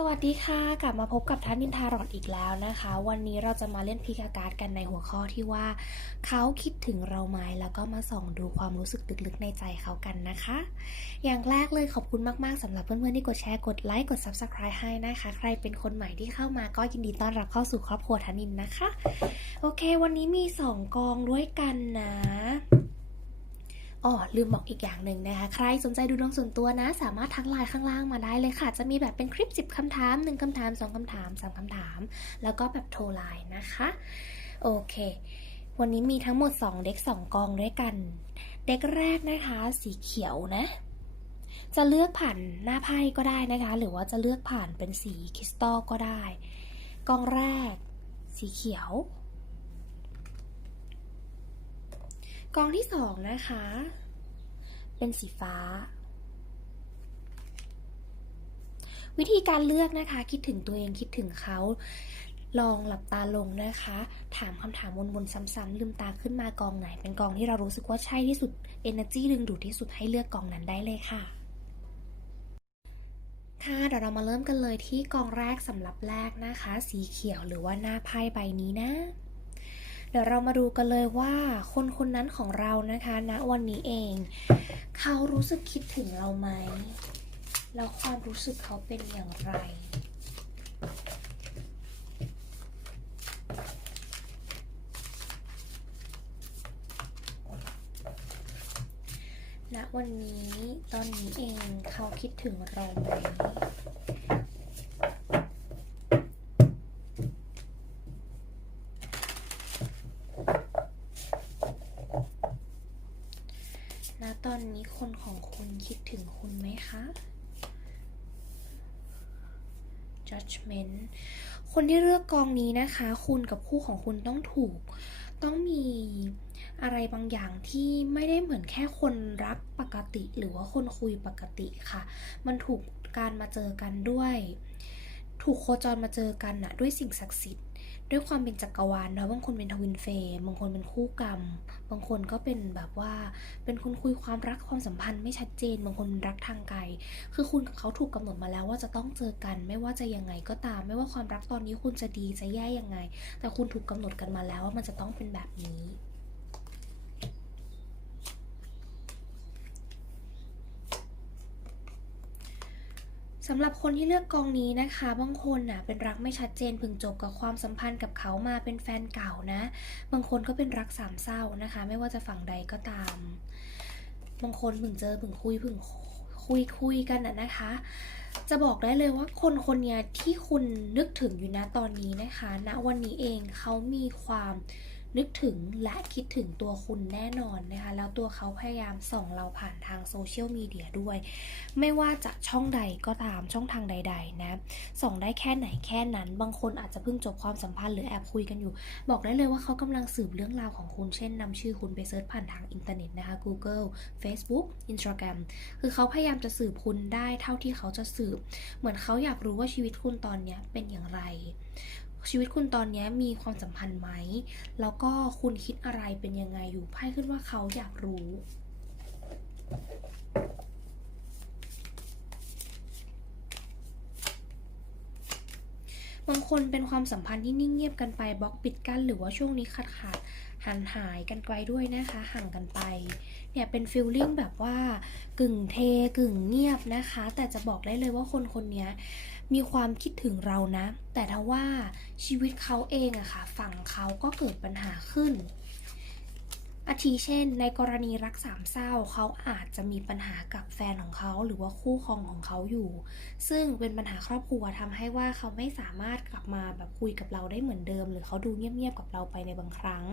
สวัสดีค่ะ กลับมาพบกับท่านนินทารอดอีกแล้วนะคะ วันนี้เราจะมาเล่นพิกาการ์ดกันในหัวข้อที่ว่า เขาคิดถึงเราไหมแล้วก็มาส่องดูความรู้สึกลึกๆในใจเขากันนะคะ อย่างแรกเลยขอบคุณมากๆสำหรับเพื่อนๆที่กดแชร์กดไลค์กด Subscribe ให้นะคะ ใครเป็นคนใหม่ที่เข้ามาก็ยินดีต้อนรับเข้าสู่ครอบครัวทานินนะคะ โอเค วันนี้มีสองกองด้วยกันนะ อ๋อลืมบอกอีกอย่างหนึ่งนะคะ ใครสนใจดูดวงส่วนตัวนะ สามารถทักไลน์ข้างล่างมาได้เลยค่ะ จะมีแบบเป็นคลิป 10คำถาม 1คำถาม 2คำถาม 3คำถาม แล้วก็แบบโทรไลน์นะคะ โอเค วันนี้มีทั้งหมด 2 เด็ก 2 กองด้วยกัน เด็กแรกนะคะ สีเขียวนะ จะเลือกผ่านหน้าไพ่ก็ได้นะคะ หรือว่าจะเลือกผ่านเป็นสีคริสตัลก็ได้ กองแรก สีเขียว กองที่สองนะคะ เป็นสีฟ้า วิธีการเลือกนะคะ คิดถึงตัวเองคิดถึงเขาลองหลับตาลงนะคะ ถามคำถามวนๆซ้ำๆลืมตาขึ้นมากองไหน เป็นกองที่เรารู้สึกว่าใช่ที่สุด Energy ดึงดูดที่สุดให้เลือกกองนั้นได้เลยค่ะ ค่ะ เดี๋ยวเรามาเริ่มกันเลยที่กองแรกสำหรับแรกนะคะ สีเขียวหรือว่าหน้าไพ่ใบนี้นะ เดี๋ยวเรามาดูกันเลยว่าคนคนนั้นของเรานะคะณวันนี้เอง เขารู้สึกคิดถึงเราไหมแล้วความรู้สึกเขาเป็นอย่างไรณวันนี้ตอนนี้เองเขาคิดถึงเราไหม ณตอนนี้คนของคุณคิดถึง คุณไหมคะ judgment คนที่เลือกกองนี้นะคะ คุณกับคู่ของคุณต้องถูก ต้องมีอะไรบางอย่างที่ไม่ได้เหมือนแค่คนรักปกติหรือว่าคนคุยปกติค่ะ มันถูกการมาเจอกันด้วย ถูกโคจรมาเจอกันนะด้วยสิ่งศักดิ์สิทธิ์ ด้วยความเป็นจักรวาลเนาะบางคนเป็นทวินเฟรมบางคนเป็นคู่กรรม บางคนก็เป็นแบบว่าเป็นคนคุยความรักความสัมพันธ์ไม่ชัดเจน บางคนรักทางไกล คือคุณกับเขาถูกกำหนดมาแล้วว่าจะต้องเจอกัน ไม่ว่าจะยังไงก็ตาม ไม่ว่าความรักตอนนี้คุณจะดีจะแย่ยังไง แต่คุณถูกกำหนดกันมาแล้วว่ามันจะต้องเป็นแบบนี้ สำหรับคนที่เลือกกองนี้นะคะ บางคนน่ะเป็นรักไม่ชัดเจนพิ่งจบกับความสัมพันธ์กับเขามาเป็นแฟนเก่านะ บางคนก็เป็นรักสามเศร้านะคะ ไม่ว่าจะฝั่งใดก็ตาม บางคนพิ่งเจอพิ่งคุยพิ่งคุยคุยกันน่ะนะคะ จะบอกได้เลยว่าคนคนนี้ที่คุณนึกถึงอยู่นะตอนนี้นะคะณวันนี้เองเขามีความ นึกถึงและคิดถึงตัวคุณแน่นอนนะคะ แล้วตัวเขาพยายามส่องเราผ่านทางโซเชียลมีเดียด้วย ไม่ว่าจะช่องใดก็ตามช่องทางใด ๆ นะ ส่องได้แค่ไหนแค่นั้น บางคนอาจจะเพิ่งจบความสัมพันธ์หรือแอบคุยกันอยู่ บอกได้เลยว่าเขากำลังสืบเรื่องราวของคุณเช่นนำชื่อคุณไปเซิร์ชผ่านทางอินเทอร์เน็ตนะคะ Google Facebook Instagram คือเขาพยายามจะสืบคุณได้เท่าที่เขาจะสืบ เหมือนเขาอยากรู้ว่าชีวิตคุณตอนเนี้ยเป็นอย่างไร ชีวิตคุณตอนนี้มีความสัมพันธ์ไหม แล้วก็คุณคิดอะไรเป็นยังไงอยู่ไพ่ขึ้นว่าเขาอยากรู้ บางคนเป็นความสัมพันธ์ที่นิ่งเงียบกันไปบล็อกปิดกั้นหรือว่าช่วงนี้ขาดขาดหันหายกันไกลด้วยนะคะ ห่างกันไป เนี่ยเป็นฟิลลิ่งแบบว่ากึ่งเทกึ่งเงียบนะคะ แต่จะบอกได้เลยว่าคนคนนี้ มีความคิดถึงเรานะ แต่ถ้าว่าชีวิตเขาเองอะค่ะฝั่งเขาก็เกิดปัญหาขึ้น อาทิเช่น ในกรณีรักสามเศร้าเขาอาจจะมีปัญหากับแฟนของเขาหรือว่าคู่ครองของเขาอยู่ ซึ่งเป็นปัญหาครอบครัวทำให้ว่าเขาไม่สามารถกลับมาแบบคุยกับเราได้เหมือนเดิม หรือเขาดูเงียบๆกับเราไปในบางครั้ง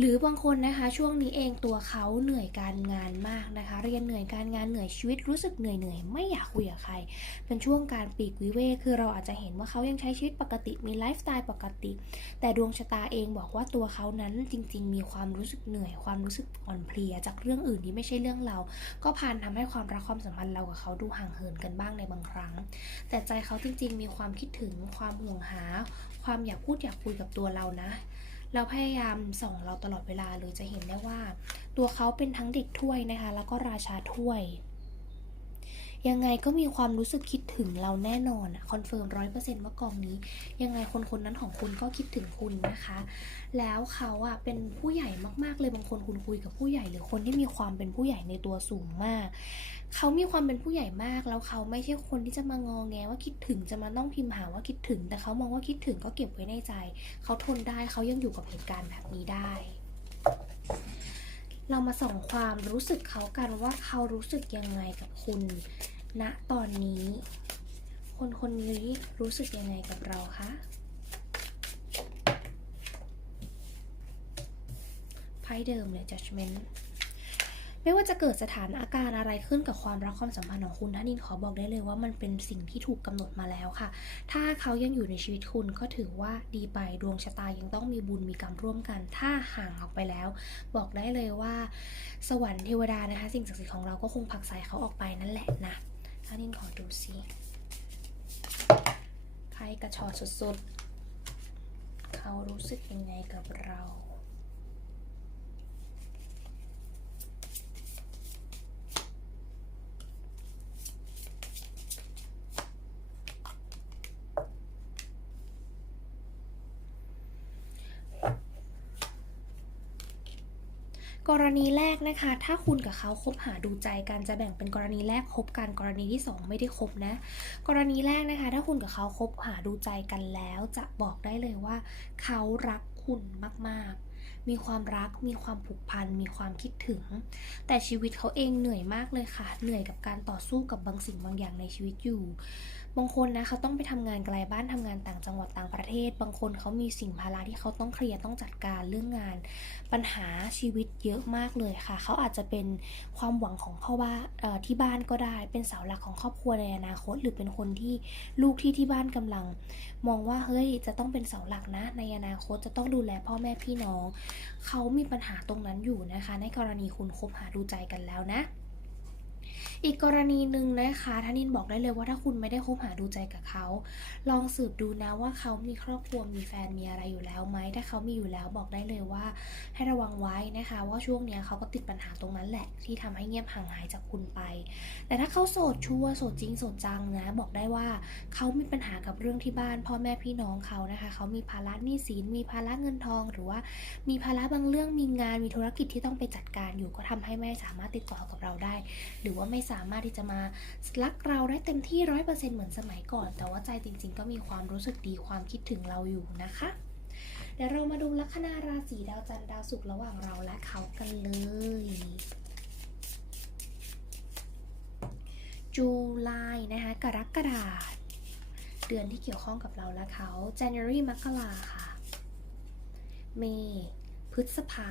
หรือบางคนนะคะช่วงนี้เองตัวเขาเหนื่อยการงานมากนะคะ เรียนเหนื่อยการงานเหนื่อยชีวิตรู้สึกเหนื่อยเหนื่อยไม่อยากคุยกับใคร เป็นช่วงการปีกวิเวกคือเราอาจจะเห็นว่าเขายังใช้ชีวิตปกติมีไลฟ์สไตล์ปกติ แต่ดวงชะตาเองบอกว่าตัวเขานั้นจริง ๆ มีความรู้สึกเหนื่อยความรู้สึกอ่อนเพลีย จากเรื่องอื่นที่ไม่ใช่เรื่องเรา ก็พานทำให้ความรักความสัมพันธ์เรากับเขาดูห่างเหินกันบ้างในบางครั้ง แต่ใจเขาจริง ๆ มีความคิดถึงความห่วงหา ความอยากพูดอยากคุยกับตัวเรานะ เราพยายามส่องเราตลอดเวลาเลยจะเห็นได้ว่า ตัวเขาเป็นทั้งเด็กถ้วยนะคะ แล้วก็ราชาถ้วย ยังไงก็มีความรู้สึกคิดถึงเราแน่นอนอะคอนเฟิร์มร้อยเปอร์เซ็นต์ว่ากองนี้ ยังไงคนคนนั้นของคุณก็คิดถึงคุณนะคะ แล้วเขาอะเป็นผู้ใหญ่มากๆเลยบางคนคุณคุยกับผู้ใหญ่ หรือคนที่มีความเป็นผู้ใหญ่ในตัวสูงมาก เขามีความเป็นผู้ใหญ่มากแล้วเขาไม่ใช่คนที่จะมางอแงว่าคิดถึงจะมาต้องพิมพ์หาว่าคิดถึง แต่เขามองว่าคิดถึงก็เก็บไว้ในใจ เขาทนได้เขายังอยู่กับเหตุการณ์แบบนี้ได้ เรามาส่องความรู้สึกเขากันว่าเขารู้สึกยังไงกับคุณณตอนนี้ คนคนนี้รู้สึกยังไงกับเราคะไพ่เดิมเลย judgment ไม่ว่าจะเกิดสถานอาการอะไรขึ้นกับความรักความสัมพันธ์ของคุณท่านินขอบอกได้เลยว่ามันเป็นสิ่งที่ถูกกำหนดมาแล้วค่ะ ถ้าเขายังอยู่ในชีวิตคุณก็ถือว่าดีไปดวงชะตายังต้องมีบุญมีกรรมร่วมกัน ถ้าห่างออกไปแล้ว บอกได้เลยว่า สวรรค์เทวดานะคะ สิ่งศักดิ์สิทธิ์ของเราก็คงผลักไสเขาออกไปนั่นแหละนะท่านินขอดูซิไพ่กระชอสุดๆ เขารู้สึกยังไงกับเรา กรณีแรกนะคะ ถ้าคุณกับเขาคบหาดูใจกันจะแบ่งเป็นกรณีแรกคบกันกรณีที่ 2 ไม่ได้คบนะ กรณีแรกนะคะ ถ้าคุณกับเขาคบหาดูใจกันแล้ว จะบอกได้เลยว่า เขารักคุณมากๆ มีความรัก มีความผูกพัน มีความคิดถึง แต่ชีวิตเขาเองเหนื่อยมากเลยค่ะ เหนื่อยกับการต่อสู้กับบางสิ่งบางอย่างในชีวิตอยู่ บางคนนะเขาต้องไปทำงานไกลบ้านทำงานต่างจังหวัดต่างประเทศ บางคนเขามีสิ่งภาระที่เขาต้องเคลียร์ต้องจัดการเรื่องงาน ปัญหาชีวิตเยอะมากเลยค่ะ เขาอาจจะเป็นความหวังของพ่อบ้านที่บ้านก็ได้ เป็นเสาหลักของครอบครัวในอนาคต หรือเป็นคนที่ลูกที่ที่บ้านกำลัง มองว่าเฮ้ยจะต้องเป็นเสาหลักนะ ในอนาคตจะต้องดูแลพ่อแม่พี่น้องเขามีปัญหาตรงนั้นอยู่นะคะ ในกรณีคุณคบหาดูใจกันแล้วนะ อีกกรณีหนึ่งนะคะท่านินบอกได้เลยว่าถ้าคุณไม่ได้คบหาดูใจกับเขา ลองสืบดูนะว่าเขามีครอบครัวมีแฟนมีอะไรอยู่แล้วไหมถ้าเขามีอยู่แล้วบอกได้เลยว่า ให้ระวังไว้นะคะ ว่าช่วงเนี้ยเขาก็ติดปัญหาตรงนั้นแหละ ที่ทำให้เงียบห่างหายจากคุณไป แต่ถ้าเขาโสดชัวโสดจริงโสดจังนะ บอกได้ว่าเขามีปัญหากับเรื่องที่บ้าน พ่อแม่พี่น้องเขานะคะเขามีภาระหนี้สินมีภาระเงินทอง หรือว่ามีภาระบางเรื่องมีงานมีธุรกิจที่ต้องไปจัดการอยู่ก็ทำให้ไม่สามารถติดต่อกับเราได้ หรือว่าไม่สามารถที่จะมารักเราได้เต็มที่ร้อยเปอร์เซ็นต์เหมือนสมัยก่อน แต่ว่าใจจริง ๆ ก็มีความรู้สึกดีความคิดถึงเราอยู่นะคะ เดี๋ยวเรามาดูลัคนาราศีดาวจันทร์ดาวศุกร์ระหว่างเราและเขากันเลยจูลายนะคะกรกฎาคมเดือนที่เกี่ยวข้องกับเราและเขา January มกราค่ะ เม พฤษภา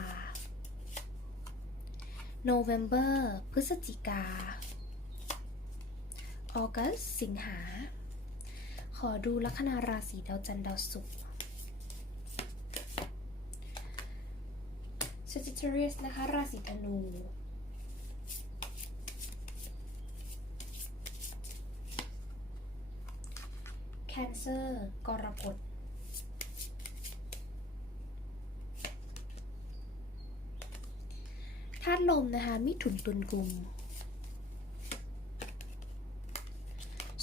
November พฤศจิกาออกัสสิงหา ขอดูลัคนาราศีดาวจันทร์ดาวศุกร์ Sagittarius นะคะ ราศีธนู Cancer กรกฎ ธาตุลมนะคะ มิถุนตุลกุม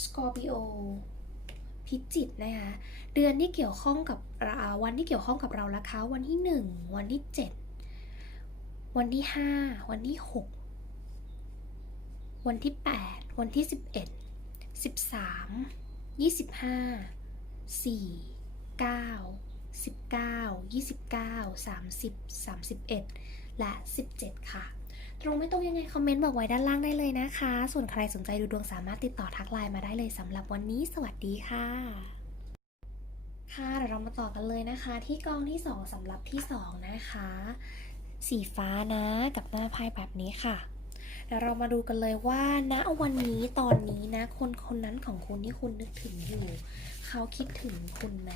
สกอร์ปิโอพิจิตนะคะ เดือนที่เกี่ยวข้องกับวันที่เกี่ยวข้องกับเราละคะวันที่หนึ่งวันที่เจ็ดวันที่ห้าวันที่หกวันที่แปดวันที่สิบเอ็ดสิบสามยี่สิบห้าสี่เก้าสิบเก้ายี่สิบเก้าสามสิบสามสิบเอ็ด และสิบเจ็ดค่ะ ตรงไม่ตรงยังไงคอมเมนต์บอกไว้ด้านล่างได้เลยนะคะ ส่วนใครสนใจดูดวงสามารถติดต่อทักไลน์มาได้เลยสำหรับวันนี้ สวัสดีค่ะค่ะเดี๋ยวเรามาต่อกันเลยนะคะ ที่กองที่ 2สำหรับที่ 2 นะคะ สีฟ้านะกับหน้าไพ่แบบนี้ค่ะเดี๋ยวเรามาดูกันเลยว่าณวันนี้ตอนนี้นะ คนคนนั้นของคุณที่คุณนึกถึงอยู่ เขาคิดถึงคุณไหม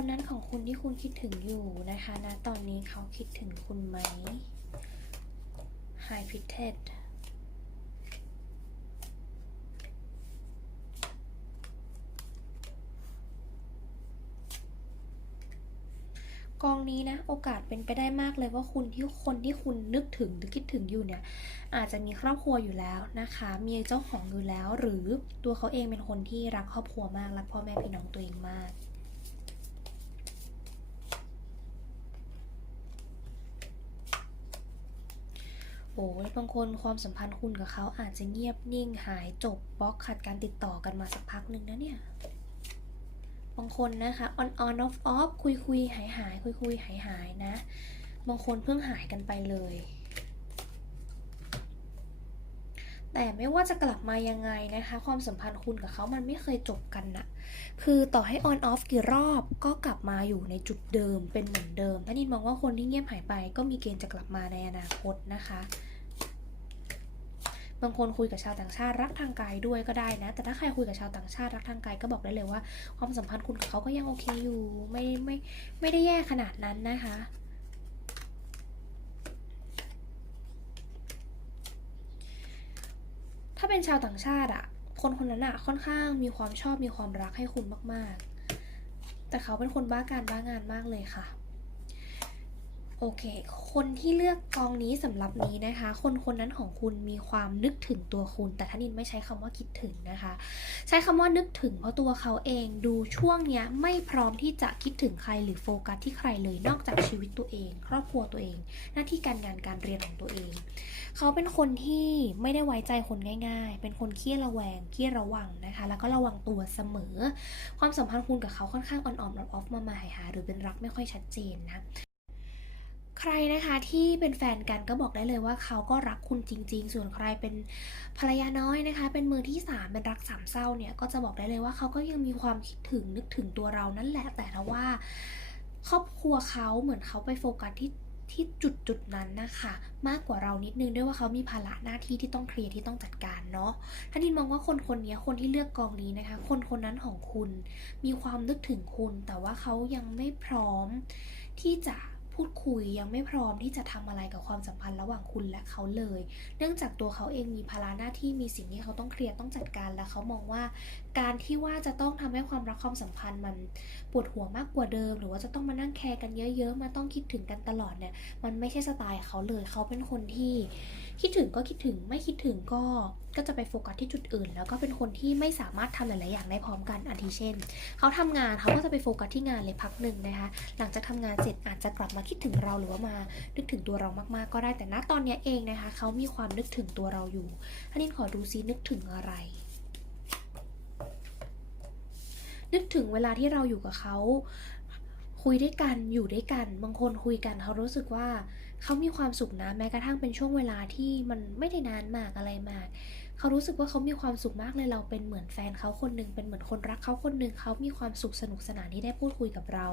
คนนั้นของคุณที่คุณคิดถึงอยู่นะคะนะตอนนี้เขาคิดถึงคุณไหม High Pitted กองนี้นะโอกาสเป็นไปได้มากเลยว่าคุณที่คนที่คุณนึกถึงหรือคิดถึงอยู่เนี่ยอาจจะมีครอบครัวอยู่แล้วนะคะ มีเจ้าของอยู่แล้ว หรือตัวเขาเองเป็นคนที่รักครอบครัวมากรักพ่อแม่พี่น้องตัวเองมาก โอ้ยบางคนความสัมพันธ์คุณกับเขาอาจจะเงียบนิ่งหายจบบล็อกขาดการติดต่อกันมาสักพักหนึ่งนะเนี่ย บางคนนะคะ on on off off คุยคุยหายหายคุยคุยหายหายนะ บางคนเพิ่งหายกันไปเลย แต่ไม่ว่าจะกลับมายังไงนะคะ ความสัมพันธ์คุณกับเขามันไม่เคยจบกันนะคือต่อให้ on off กี่รอบก็กลับมาอยู่ในจุดเดิมเป็นเหมือนเดิมถ้านินมองว่าคนที่เงียบหายไปก็มีเกณฑ์จะกลับมาในอนาคตนะคะ บางคนคุยกับชาวต่างชาติรักทางกายด้วยก็ได้นะ แต่ถ้าใครคุยกับชาวต่างชาติรักทางกายก็บอกได้เลยว่า ความสัมพันธ์คุณกับเขาก็ยังโอเคอยู่ไม่ไม่ไม่ได้แย่ขนาดนั้นนะคะถ้าเป็นชาวต่างชาติอะคนคนนั้นอะค่อนข้างมีความชอบมีความรักให้คุณมาก ๆ แต่เขาเป็นคนบ้าการบ้างานมากเลยค่ะ โอเค คนที่เลือกกองนี้สำหรับนี้นะคะ คนคนนั้นของคุณมีความนึกถึงตัวคุณ แต่ท่านินไม่ใช้คำว่าคิดถึงนะคะ ใช้คำว่านึกถึงเพราะตัวเขาเองดูช่วงเนี้ยไม่พร้อมที่จะคิดถึงใครหรือโฟกัสที่ใครเลยนอกจากชีวิตตัวเอง ครอบครัวตัวเอง หน้าที่การงานการเรียนของตัวเอง เขาเป็นคนที่ไม่ได้ไว้ใจคนง่ายๆ เป็นคนขี้ระแวงขี้ระวังนะคะ แล้วก็ระวังตัวเสมอ ความสัมพันธ์คุณกับเขาค่อนข้างอ่อนๆออฟๆมามาหายหาหรือเป็นรักไม่ค่อยชัดเจนนะ ใครนะคะที่เป็นแฟนกันก็บอกได้เลยว่าเขาก็รักคุณจริง ๆ ส่วนใครเป็นภรรยาน้อยนะคะ เป็นมือที่สามเป็นรักสามเศร้าเนี่ยก็จะบอกได้เลยว่าเขาก็ยังมีความคิดถึงนึกถึงตัวเรานั่นแหละ แต่ถ้าว่า ครอบครัวเขาเหมือนเขาไปโฟกัสที่ที่จุดจุดนั้นนะคะ มากกว่าเรานิดนึงด้วยว่าเขามีภาระหน้าที่ที่ต้องเคลียร์ที่ต้องจัดการเนาะถ้าดินมองว่าคนคนนี้คนที่เลือกกองนี้นะคะ คนคนนั้นของคุณ มีความนึกถึงคุณ แต่ว่าเขายังไม่พร้อมที่จะ พูดคุยยังไม่พร้อมที่จะทำอะไรกับความสัมพันธ์ระหว่างคุณและเขาเลย เนื่องจากตัวเขาเองมีภาระหน้าที่มีสิ่งที่เขาต้องเคลียร์ต้องจัดการและเขามองว่าการที่ว่าจะต้องทำให้ความรักความสัมพันธ์มันปวดหัวมากกว่าเดิม หรือว่าจะต้องมานั่งแคร์กันเยอะๆมาต้องคิดถึงกันตลอดเนี่ย มันไม่ใช่สไตล์เขาเลยเขาเป็นคนที่ คิดถึงก็คิดถึงไม่คิดถึงก็ก็จะไปโฟกัสที่จุดอื่น แล้วก็เป็นคนที่ไม่สามารถทำหลายๆอย่างได้พร้อมกันอาทิเช่นเขาทำงานเขาก็จะไปโฟกัสที่งานเลยพักหนึ่งนะคะ หลังจากทำงานเสร็จอาจจะกลับมาคิดถึงเราหรือว่ามานึกถึงตัวเรามากๆก็ได้แต่ณตอนนี้เองนะคะเขามีความนึกถึงตัวเราอยู่อันนี้ขอดูซินึกถึงอะไร นึกถึงเวลาที่เราอยู่กับเขาคุยด้วยกันอยู่ด้วยกัน บางคนคุยกันเขารู้สึกว่าเขามีความสุขนะแม้กระทั่งเป็นช่วงเวลาที่มันไม่ได้นานมากอะไรมาก เขารู้สึกว่าเขามีความสุขมากเลยเราเป็นเหมือนแฟนเขาคนหนึ่งเป็นเหมือนคนรักเขาคนหนึ่งเขามีความสุขสนุกสนานที่ได้พูดคุยกับเรา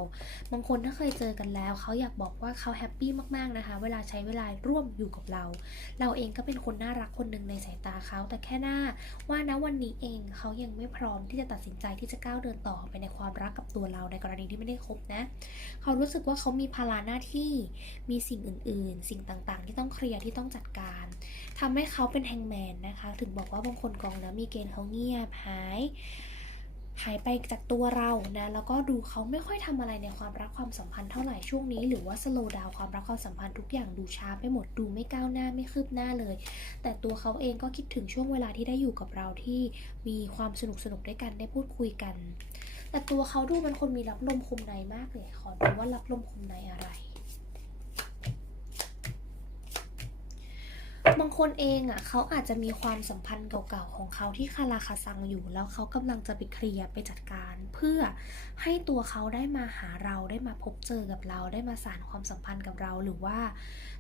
บางคนถ้าเคยเจอกันแล้ว เขาอยากบอกว่าเขาแฮปปี้มากๆนะคะ เวลาใช้เวลาร่วมอยู่กับเรา เราเองก็เป็นคนน่ารักคนหนึ่งในสายตาเขาแต่แค่หน้า ว่าณวันนี้เองเขายังไม่พร้อมที่จะตัดสินใจที่จะก้าวเดินต่อไปในความรักกับตัวเราในกรณีที่ไม่ได้คบนะ เขารู้สึกว่าเขามีภาระหน้าที่มีสิ่งอื่น ๆ สิ่งต่างๆ ที่ต้องเคลียร์ที่ต้องจัดการทำให้เขาเป็นแฮงแมนนะคะถึงบอกว่าบางคนกองนะมีเกณฑ์เขาเงียบหายหายไปจากตัวเรานะแล้วก็ดูเขาไม่ค่อยทำอะไรในความรักความสัมพันธ์เท่าไหร่ช่วงนี้ หรือว่าสโลว์ดาวความรักความสัมพันธ์ทุกอย่างดูช้าไปหมดดูไม่ก้าวหน้าไม่คืบหน้าเลย แต่ตัวเขาเองก็คิดถึงช่วงเวลาที่ได้อยู่กับเราที่มีความสนุกสนุกด้วยกันได้พูดคุยกัน แต่ตัวเขาดูเป็นคนมีรับลมคมในมากเลยขอดูว่ารับลมคมในอะไร บางคนเองอะเขาอาจจะมีความสัมพันธ์เก่าๆของเขาที่คาราคาซังอยู่ แล้วเขากำลังจะไปเคลียร์ไปจัดการ เพื่อให้ตัวเขาได้มาหาเราได้มาพบเจอกับเราได้มาสานความสัมพันธ์กับเราหรือว่า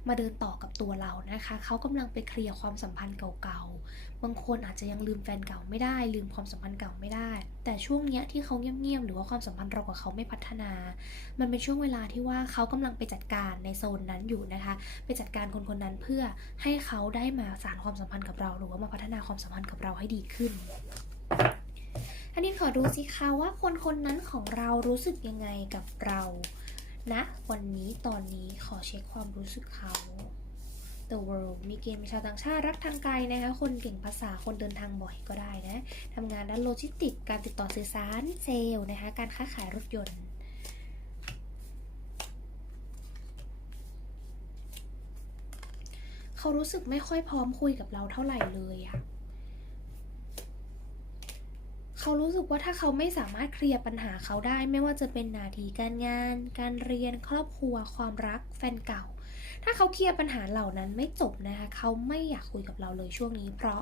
มาเดินต่อกับตัวเรานะคะ เขากำลังไปเคลียร์ความสัมพันธ์เก่าๆ บางคนอาจจะยังลืมแฟนเก่าไม่ได้ ลืมความสัมพันธ์เก่าไม่ได้ แต่ช่วงเนี้ยที่เขาเงียบๆหรือว่าความสัมพันธ์เรากับเขาไม่พัฒนา มันเป็นช่วงเวลาที่ว่าเขากำลังไปจัดการในโซนนั้นอยู่นะคะ ไปจัดการคนคนนั้นเพื่อให้เขาได้มาสานความสัมพันธ์กับเรา หรือว่ามาพัฒนาความสัมพันธ์กับเราให้ดีขึ้นอันนี้ขอดูสิคะว่าคนคนนั้นของเรารู้สึกยังไงกับเรา นะวันนี้ตอนนี้ขอเช็คความรู้สึกเขา The World มีเกมชาวต่างชาติรักทางไกลนะคะ คนเก่งภาษาคนเดินทางบ่อยก็ได้นะทำงานด้านโลจิสติก การติดต่อสื่อสารเซลล์นะคะ การค้าขายรถยนต์เขารู้สึกไม่ค่อยพร้อมคุยกับเราเท่าไหร่เลยอะ เขารู้สึกว่าถ้าเขาไม่สามารถเคลียร์ปัญหาเขาได้ ไม่ว่าจะเป็นหนาทีการงาน การเรียนครอบครัว ความรัก แฟนเก่า ถ้าเขาเคลียร์ปัญหาเหล่านั้นไม่จบนะคะเขาไม่อยากคุยกับเราเลยช่วงนี้ เพราะ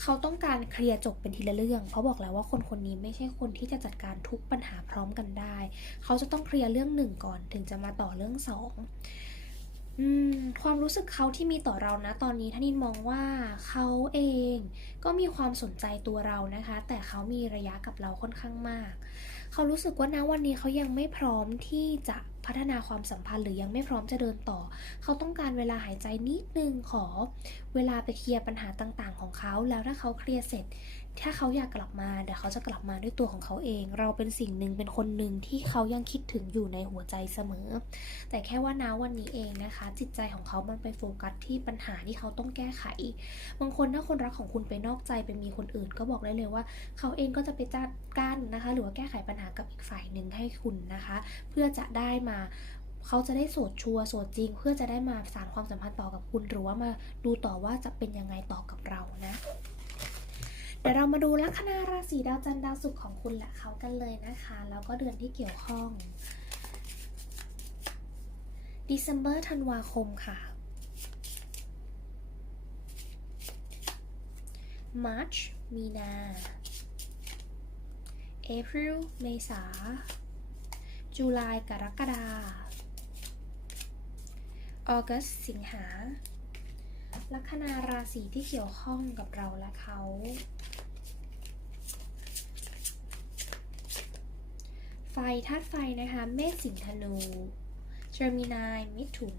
เขาต้องการเคลียร์จบเป็นทีละเรื่อง เพราะบอกแล้วว่าคนคนนี้ไม่ใช่คนที่จะจัดการทุกปัญหาพร้อมกันได้ เขาจะต้องเคลียร์เรื่องหนึ่งก่อนถึงจะมาต่อเรื่องสอง ความรู้สึกเขาที่มีต่อเรานะตอนนี้ท่านินมองว่าเขาเองก็มีความสนใจตัวเรานะคะ แต่เขามีระยะกับเราค่อนข้างมาก เขารู้สึกว่านะวันนี้เขายังไม่พร้อมที่จะพัฒนาความสัมพันธ์หรือยังไม่พร้อมจะเดินต่อ เขาต้องการเวลาหายใจนิดนึงขอ เวลาไปเคลียร์ปัญหาต่างๆ ของเขาแล้วถ้าเขาเคลียร์เสร็จ ถ้าเขาอยากกลับมาเดี๋ยวเขาจะกลับมาด้วยตัวของเขาเอง เราเป็นสิ่งหนึ่งเป็นคนหนึ่งที่เขายังคิดถึงอยู่ในหัวใจเสมอ แต่แค่ว่านะวันนี้เองนะคะ จิตใจของเขามันไปโฟกัสที่ปัญหาที่เขาต้องแก้ไข บางคนถ้าคนรักของคุณไปนอกใจไปมีคนอื่น ก็บอกได้เลยว่า เขาเองก็จะไปจัดการนะคะ หรือว่าแก้ไขปัญหากับอีกฝ่ายหนึ่งให้คุณนะคะ เพื่อจะได้มาเขาจะได้โสดชัวร์โสดจริง เพื่อจะได้มาสานความสัมพันธ์ต่อกับคุณ หรือว่ามาดูต่อว่าจะเป็นยังไงต่อกับเรานะ เดี๋ยวเรามาดูลัคนาราศีดาวจันทร์ดาวศุกร์ของคุณและเขากันเลยนะคะ แล้วก็เดือนที่เกี่ยวข้อง December ธันวาคมค่ะ March มีนา April เมษา จุลายกรกฎา August สิงหาลัคนาราศีที่เกี่ยวข้องกับเราและเขา ไฟธาตุไฟนะคะ เมษสิงธนูเจอมินายมิถุน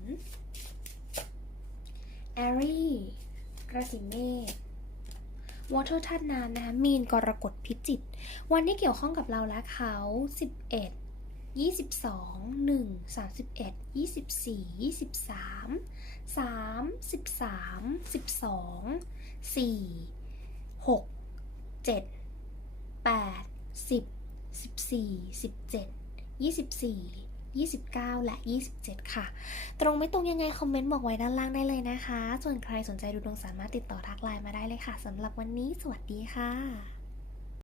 แอรีราศีเมษวอเตอร์ธาตุน้ำนะคะ มีนกรกฎพิจิกวันที่เกี่ยวข้องกับเราและเขา 11 22 1 31 24 23 3 13 12 4 6 7 8 10 14 17 24 29 และ 27 ค่ะ ตรงไม่ตรงยังไง คอมเมนต์บอกไว้ด้านล่างได้เลยนะคะ ส่วนใครสนใจดูดวงสามารถติดต่อทักไลน์มาได้เลยค่ะสำหรับวันนี้ สวัสดีค่ะ